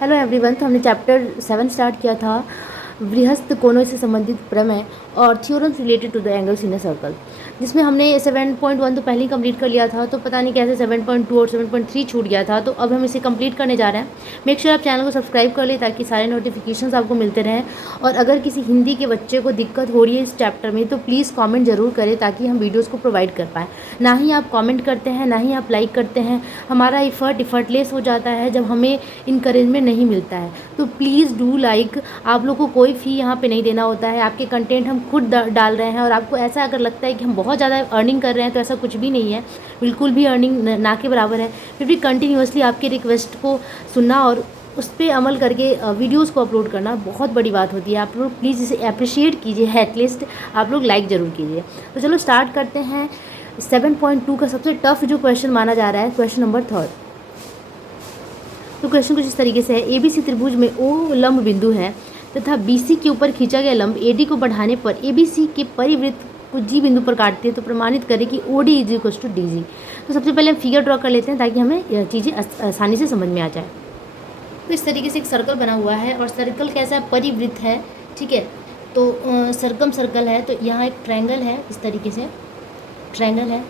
Hello everyone. तो हमने chapter 7 start किया था बृहस्थ कोणों से संबंधित प्रमेय और theorems related to the angles in a circle, जिसमें हमने 7.1 तो पहले ही कंप्लीट कर लिया था। तो पता नहीं कैसे 7.2 और 7.3 छूट गया था, तो अब हम इसे कंप्लीट करने जा रहे हैं। मेक श्योर आप चैनल को सब्सक्राइब कर लें ताकि सारे नोटिफिकेशंस आपको मिलते रहें। और अगर किसी हिंदी के बच्चे को दिक्कत हो रही है इस चैप्टर में तो प्लीज़ कॉमेंट ज़रूर करें ताकि हम वीडियोज़ को प्रोवाइड कर पाएँ। ना ही आप कॉमेंट करते हैं, ना ही आप लाइक करते हैं। हमारा इफ़र्टलेस हो जाता है जब हमें इनकरेजमेंट नहीं मिलता है। तो प्लीज़ डू लाइक। आप लोग को कोई फ़ी यहाँ पे नहीं देना होता है, आपके कंटेंट हम खुद डाल रहे हैं। और आपको ऐसा अगर लगता है कि हम बहुत ज़्यादा अर्निंग कर रहे हैं तो ऐसा कुछ भी नहीं है, बिल्कुल भी अर्निंग ना के बराबर है। फिर भी कंटिन्यूसली आपके रिक्वेस्ट को सुनना और उस पर अमल करके वीडियोज़ को अपलोड करना बहुत बड़ी बात होती है। आप लोग प्लीज़ इसे अप्रिशिएट कीजिए, एटलीस्ट आप लोग लाइक ज़रूर कीजिए। तो चलो स्टार्ट करते हैं। 7.2 का सबसे टफ जो क्वेश्चन माना जा रहा है, क्वेश्चन नंबर 3। तो क्वेश्चन कुछ इस तरीके से है। एबीसी त्रिभुज में ओ लंब बिंदु है तथा बीसी के ऊपर खींचा गया लंब एडी को बढ़ाने पर एबीसी के परिवृत्त को जी बिंदु पर काटती है, तो प्रमाणित करें कि OD is equal to D G. तो सबसे पहले हम फिगर ड्रॉ कर लेते हैं ताकि हमें यह चीज़ें आसानी से समझ में आ जाए। तो इस तरीके से एक सर्कल बना हुआ है और सर्कल कैसा है, परिवृत्त है। ठीक है, तो सर्कम सर्कल है। तो यहाँ एक ट्रायंगल है, इस तरीके से ट्रायंगल है।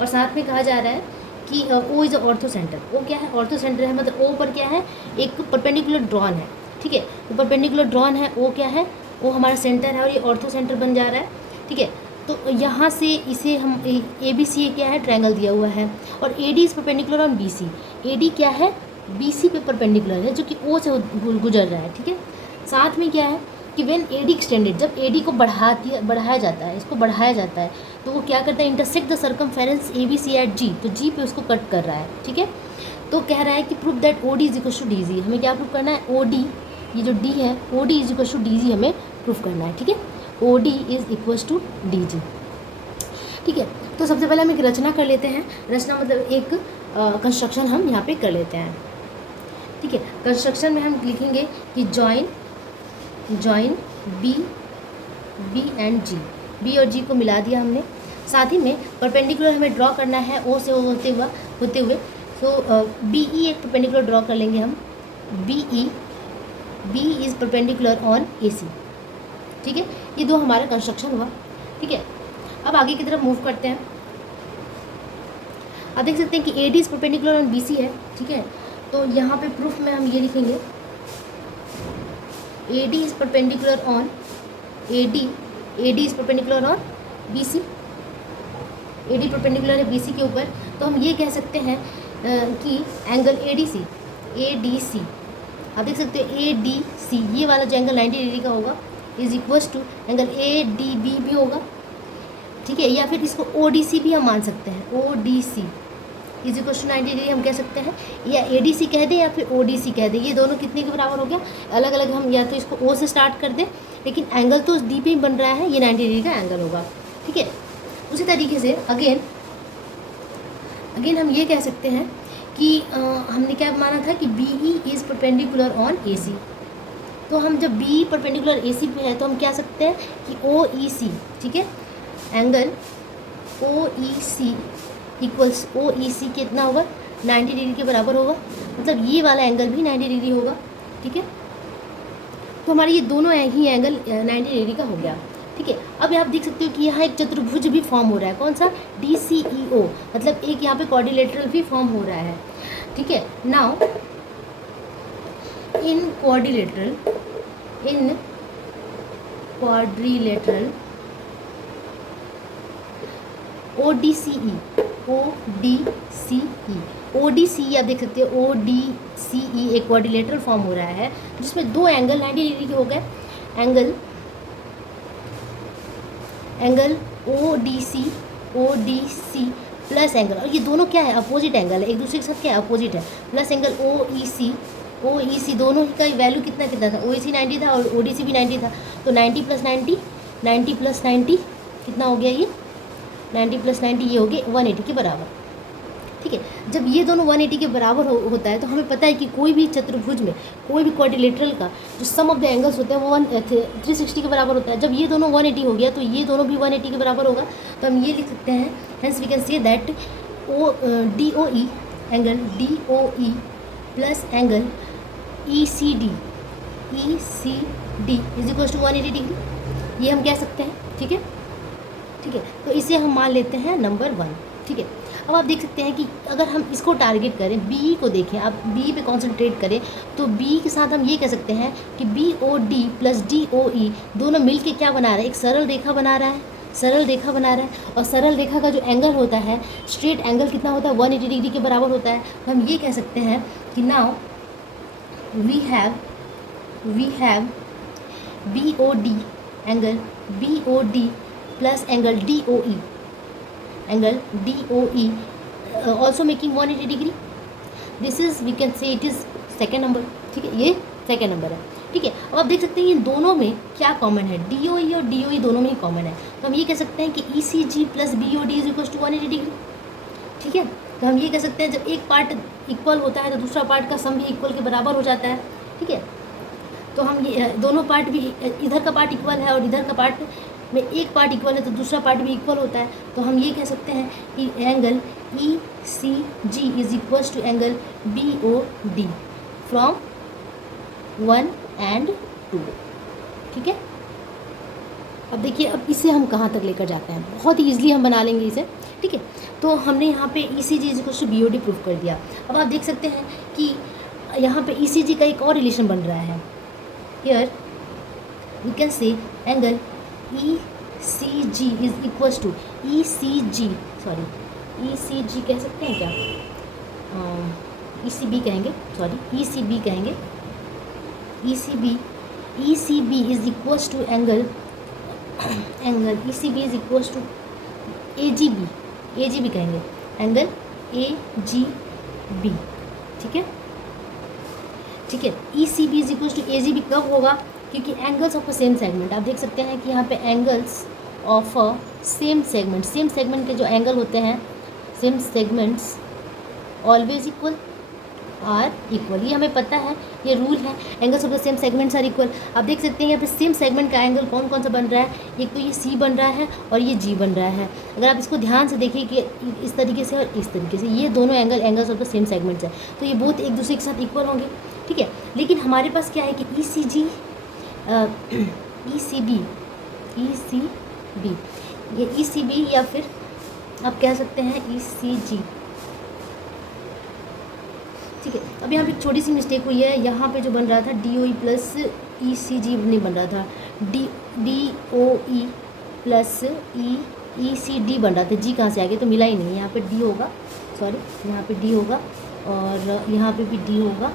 और साथ में कहा जा रहा है कि ओ इज़ ऑर्थो सेंटर। ओ क्या है, ऑर्थो सेंटर है। मतलब ओ पर क्या है, एक परपेंडिकुलर ड्रॉन है। ठीक है, तो परपेंडिकुलर ड्रॉन है, ओ क्या है, ओ हमारा सेंटर है और ये ऑर्थो सेंटर बन जा रहा है। ठीक है, तो यहाँ से इसे हम ए बी सी क्या है, ट्रायंगल दिया हुआ है। और A D is perpendicular on B C. A D क्या है, बी सी पे परपेंडिकुलर है, जो कि ओ से गुजर रहा है। ठीक है, साथ में क्या है कि व्हेन ए डी एक्सटेंडेड, जब ए डी को बढ़ाया जाता है, इसको बढ़ाया जाता है, तो वो क्या करता है, intersect the circumference A B C at G. तो जी पे उसको कट कर रहा है। ठीक है, तो कह रहा है कि prove that O D is equal to D G. हमें क्या प्रूव करना है, ओ डी, ये जो डी है, O D is equal to D G हमें प्रूव करना है। ठीक है, O D is equal to D G. ठीक है, तो सबसे पहले हम एक रचना कर लेते हैं। रचना मतलब एक कंस्ट्रक्शन हम यहाँ पे कर लेते हैं। ठीक है, कंस्ट्रक्शन में हम लिखेंगे कि join B and G. B और जी को मिला दिया हमने। साथ ही में परपेंडिकुलर हमें ड्रॉ करना है ओ से होते हुए। सो बी ई एक परपेंडिकुलर ड्रॉ कर लेंगे हम। B is perpendicular on A सी। ठीक है, ये दो हमारा कंस्ट्रक्शन हुआ। ठीक है, अब आगे की तरफ मूव करते हैं। आप देख सकते हैं कि A D is perpendicular on B C है। ठीक है, तो यहाँ पे प्रूफ में हम ये लिखेंगे, A D is perpendicular on A D is perpendicular on B C. A D perpendicular है बी सी के ऊपर। तो हम ये कह सकते हैं कि एंगल ए डी सी, आप देख सकते हैं ए डी सी, ये वाला जो एंगल 90 डिग्री का होगा is equals to angle A D B भी होगा। ठीक है, या फिर इसको ओ डी सी भी हम मान सकते हैं। O D C is equal to 90 degree हम कह सकते हैं, या ए डी सी कह दें या फिर ओ डी सी कह दें। ये दोनों कितने के बराबर हो गया, अलग अलग हम या तो इसको ओ से स्टार्ट कर दें, लेकिन एंगल तो उस डी पे ही बन रहा है, ये 90 डिग्री का एंगल होगा। ठीक है, उसी तरीके से अगेन हम ये कह सकते हैं कि हमने क्या माना था कि B E is perpendicular on A C. तो हम जब बी परपेंडिकुलर ए सी पे है तो हम क्या सकते हैं कि ओ ई सी, ठीक है, एंगल ओ ई सी इक्वल्स ओ ई सी कितना होगा, 90 डिग्री के बराबर होगा। मतलब ये वाला एंगल भी 90 डिग्री होगा। ठीक है, तो हमारे ये दोनों ही एंगल 90 डिग्री का हो गया। ठीक है, अब आप देख सकते हो कि यहाँ एक चतुर्भुज भी फॉर्म हो रहा है। कौन सा, डी सी ई ओ, मतलब एक यहाँ पे क्वाड्रिलेटरल भी फॉर्म हो रहा है। ठीक है, now in quadrilateral O D C E आप देख सकते हो, ओ डी सी ई एक क्वाड्रिलेटरल फॉर्म हो रहा है जिसमें दो एंगल 90 डिग्री के हो गए। Angle O D C plus angle, और ये दोनों क्या है, अपोजिट एंगल है, एक दूसरे के साथ क्या है, अपोजिट है, प्लस एंगल ओ ई सी दोनों का वैल्यू कितना था, ओ ई सी 90 था और ओ डी सी भी 90 था। तो 90 प्लस 90 कितना हो गया, ये 90 प्लस 90 ये हो गया 180 के बराबर। ठीक है, जब ये दोनों 180 के बराबर होता है तो हमें पता है कि कोई भी चतुर्भुज में, कोई भी क्वाड्रिलेटरल का जो सम ऑफ द एंगल्स होते हैं वो 360 के बराबर होता है। जब ये दोनों 180 हो गया तो ये दोनों भी 180 के बराबर होगा। तो हम ये लिख सकते हैं, hence we can say that D O E plus angle ECD is equal to 180 degree, ये हम कह सकते हैं। ठीक है, ठीक है, तो इसे हम मान लेते हैं नंबर 1। ठीक है, अब आप देख सकते हैं कि अगर हम इसको टारगेट करें, बी को देखें, आप बी पे कंसंट्रेट करें, तो बी के साथ हम ये कह सकते हैं कि BOD प्लस DOE दोनों मिल के क्या बना रहे हैं, एक सरल रेखा बना रहा है, सरल रेखा बना रहा है। और सरल रेखा का जो एंगल होता है, स्ट्रेट एंगल कितना होता है, 180 डिग्री के बराबर होता है। तो हम ये कह सकते हैं कि now we have BOD angle BOD plus angle DOE also making 180 degree. This is we can say it is second number. ठीक है, ये सेकेंड नंबर है। ठीक है, अब आप देख सकते हैं ये दोनों में क्या कॉमन है, DOE और DOE दोनों में ही कॉमन है। तो हम ये कह सकते हैं कि ECG plus BOD is equal to 180 degree. ठीक है, तो हम ये कह सकते हैं जब एक पार्ट इक्वल होता है तो दूसरा पार्ट का सम भी इक्वल के बराबर हो जाता है। ठीक है, तो हम ये दोनों पार्ट भी, इधर का पार्ट इक्वल है और इधर का पार्ट में एक पार्ट इक्वल है तो दूसरा पार्ट भी इक्वल होता है। तो हम ये कह सकते हैं कि angle ECG is equal to angle BOD from 1 and 2। ठीक है, अब देखिए, अब इसे हम कहाँ तक लेकर जाते हैं, बहुत ही ईजिली हम बना लेंगे इसे। ठीक है, तो हमने यहाँ पे ECG is equal to BOD proof कर दिया। अब आप देख सकते हैं कि यहाँ पे ECG का एक और रिलेशन बन रहा है। Here we can say angle ECG is equal to ECG कह सकते हैं क्या, ECB कहेंगे, सॉरी ECB कहेंगे। ECB is equal to angle ECB is equal to AGB कहेंगे, एंगल AGB। ठीक है, ठीक है, ECB is equal to AGB कब होगा, क्योंकि angles of a same segment, आप देख सकते हैं कि यहाँ पे angles of a same segment के जो एंगल होते हैं, same segments always equal are equal, ये हमें पता है, ये रूल है, angles of the same segments are equal. आप देख सकते हैं यहाँ पे सेम सेगमेंट का एंगल कौन कौन सा बन रहा है, एक तो ये C बन रहा है और ये G बन रहा है। अगर आप इसको ध्यान से देखिए कि इस तरीके से और इस तरीके से, ये दोनों angles of the same segments है, तो ये बहुत एक दूसरे के साथ इक्वल होंगे। ठीक है, लेकिन हमारे पास क्या है कि ECB ये ECB या फिर आप कह सकते हैं ECG। ठीक है, अब यहाँ पे एक छोटी सी मिस्टेक हुई है, यहाँ पे जो बन रहा था DOE प्लस ECG नहीं बन रहा था, DOE प्लस ECD बन रहा था। G कहाँ से आ गया, तो मिला ही नहीं, यहाँ पे D होगा, सॉरी यहाँ पे D होगा और यहाँ पे भी D होगा।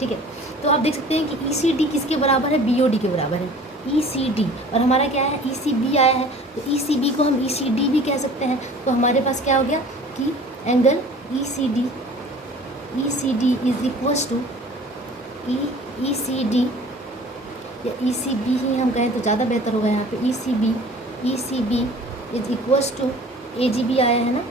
ठीक है, तो आप देख सकते हैं कि ECD किसके बराबर है, BOD के बराबर है, ECD, और हमारा क्या है ECB आया है, तो ECB को हम ECD भी कह सकते हैं। तो हमारे पास क्या हो गया कि angle ECD is equal to ECD या ECB ही हम कहें तो ज़्यादा बेहतर होगा। यहाँ पे ECB is equal to AGB आया है ना।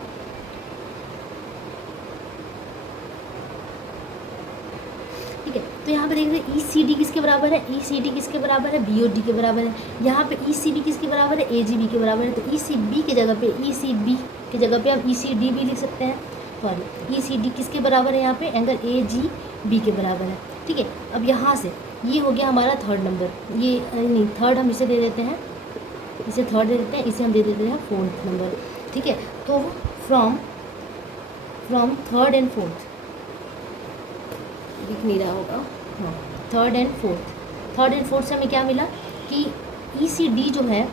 ठीक है, तो यहाँ पे देख रहे हैं ECD किसके बराबर है, ECD किसके बराबर है, BOD के बराबर है। यहाँ पे ECB किसके बराबर है, AGB के बराबर है। तो ECB की जगह पे ECB की जगह पे हम ECD भी लिख सकते हैं। सॉरी, ECD किसके बराबर है, यहाँ पे एंगल AGB के बराबर है। ठीक है, अब यहाँ से ये हो गया हमारा थर्ड नंबर, ये नहीं थर्ड हम इसे दे देते हैं, इसे थर्ड दे देते हैं, इसे हम दे देते हैं फोर्थ नंबर। ठीक है, तो फ्रॉम थर्ड एंड फोर्थ दिख नहीं रहा होगा, हाँ, थर्ड एंड फोर्थ से हमें क्या मिला कि ECD जो है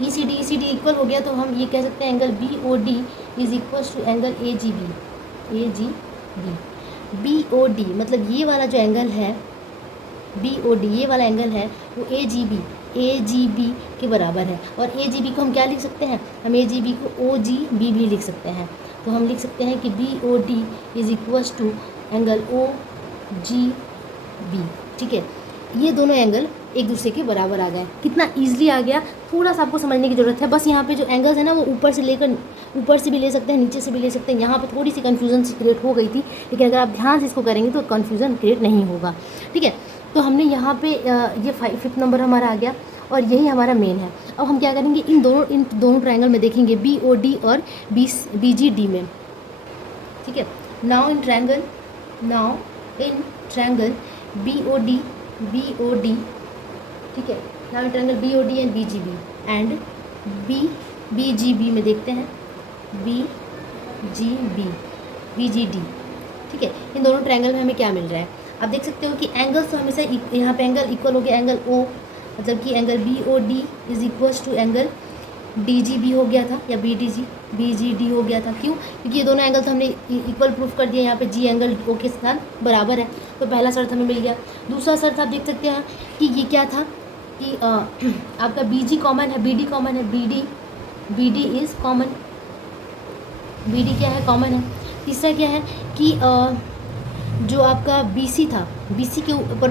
ECD इक्वल हो गया, तो हम ये कह सकते हैं angle BOD is equal to angle AGB। BOD मतलब ये वाला जो एंगल है BOD, ये वाला एंगल है वो AGB के बराबर है। और AGB को हम क्या लिख सकते हैं, हम AGB को OGB भी लिख सकते हैं। तो हम लिख सकते हैं कि BOD is equal to angle OGB। ठीक है, ये दोनों एंगल एक दूसरे के बराबर आ गए। कितना ईजिली आ गया, थोड़ा सा आपको समझने की ज़रूरत है। बस यहाँ पे जो एंगल्स है ना वो ऊपर से भी ले सकते हैं, नीचे से भी ले सकते हैं। यहाँ पे थोड़ी सी कन्फ्यूज़न क्रिएट हो गई थी, लेकिन अगर आप ध्यान से इसको करेंगे तो कन्फ्यूज़न क्रिएट नहीं होगा। ठीक है, तो हमने यहाँ पे ये 5th नंबर हमारा आ गया और यही हमारा मेन है। अब हम क्या करेंगे, इन दोनों ट्रायंगल में देखेंगे BOD और BGD में। ठीक है, now in triangle now in triangle BOD, ठीक है, now in triangle BOD and BGB and BGB में देखते हैं BGD, ठीक है, इन दोनों ट्रायंगल में हमें क्या मिल रहा है। आप देख सकते हो कि एंगल्स तो हमेशा यहाँ पे एंगल इक्वल हो गया, एंगल O मतलब कि angle BOD is equals to angle DGB हो गया था, या BGD हो गया था। क्यों? क्योंकि ये दोनों एंगल तो हमने इक्वल प्रूफ कर दिया, यहाँ पे G एंगल O के साथ बराबर है, तो पहला शर्त हमें मिल गया। दूसरा शर्त आप देख सकते हैं कि ये क्या था कि आपका BG कॉमन है, BD कॉमन है, BD इज़ कॉमन, BD क्या है, कॉमन है। तीसरा क्या है कि जो आपका BC था, BC के ऊपर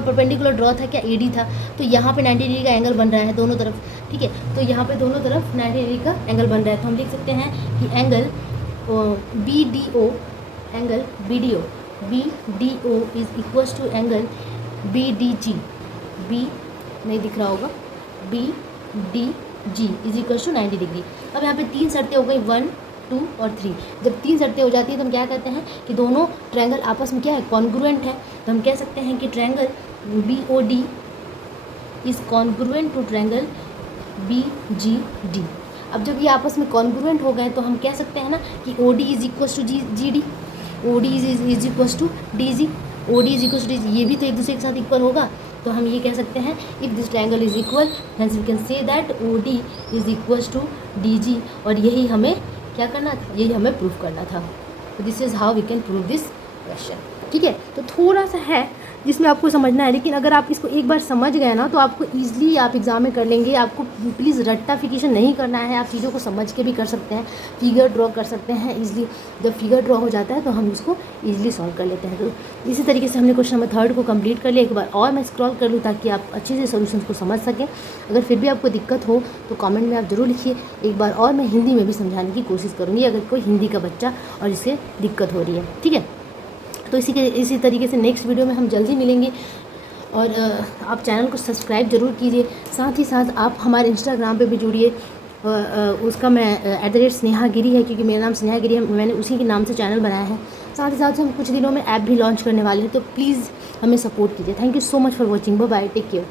परपेंडिकुलर ड्रॉ था, क्या AD था, तो यहाँ पे 90 डिग्री का एंगल बन रहा है दोनों तरफ, ठीक है, तो यहाँ पे दोनों तरफ 90 डिग्री का एंगल बन रहा है। तो हम लिख सकते हैं कि angle BDO is equals to angle BDG, B नहीं दिख रहा होगा, BDG is equals to 90 degree. अब यहाँ पे 3 शर्तें हो गई, 1, 2 और 3। जब 3 शर्तें हो जाती है तो हम क्या कहते हैं कि दोनों ट्रायंगल आपस में क्या है, कॉन्ग्रुएंट है। तो हम कह सकते हैं कि triangle BOD is congruent to triangle BGD। अब जब ये आपस में कॉन्ग्रुएंट हो गए तो हम कह सकते हैं ना कि OD is equals to GD, OD is equals to DG, OD is equals to DG, ये भी तो एक दूसरे के साथ इक्वल होगा। तो हम ये कह सकते हैं if this triangle is equal hence we can say that OD is equals to DG, और यही हमें क्या करना था, यही हमें प्रूफ करना था। तो this is how we can prove this question, ठीक है। तो थोड़ा सा है जिसमें आपको समझना है, लेकिन अगर आप इसको एक बार समझ गए ना तो आपको ईजिली आप एग्ज़ाम में कर लेंगे। आपको प्लीज़ रट्टाफिकेशन नहीं करना है, आप चीज़ों को समझ के भी कर सकते हैं, फिगर ड्रॉ कर सकते हैं ईजिली। जब फिगर ड्रॉ हो जाता है तो हम उसको ईजिली सॉल्व कर लेते हैं। तो इसी तरीके से हमने क्वेश्चन नंबर 3 को कंप्लीट कर लिया। एक बार और मैं स्क्रॉल कर लूँ ताकि आप अच्छे से सोल्यूशन को समझ सकें। अगर फिर भी आपको दिक्कत हो तो कमेंट में आप ज़रूर लिखिए। एक बार और मैं हिंदी में भी समझाने की कोशिश करूँगी अगर कोई हिंदी का बच्चा और इसे दिक्कत हो रही है, ठीक है। तो इसी तरीके से नेक्स्ट वीडियो में हम जल्दी मिलेंगे, और आप चैनल को सब्सक्राइब ज़रूर कीजिए। साथ ही साथ आप हमारे इंस्टाग्राम पे भी जुड़िए, उसका मैं @स्नेहा गिरी है, क्योंकि मेरा नाम स्नेहा गिरी है, मैंने उसी के नाम से चैनल बनाया है। साथ ही साथ हम कुछ दिनों में ऐप भी लॉन्च करने वाले हैं, तो प्लीज़ हमें सपोर्ट कीजिए। Thank you so much for watching, bye bye, take care.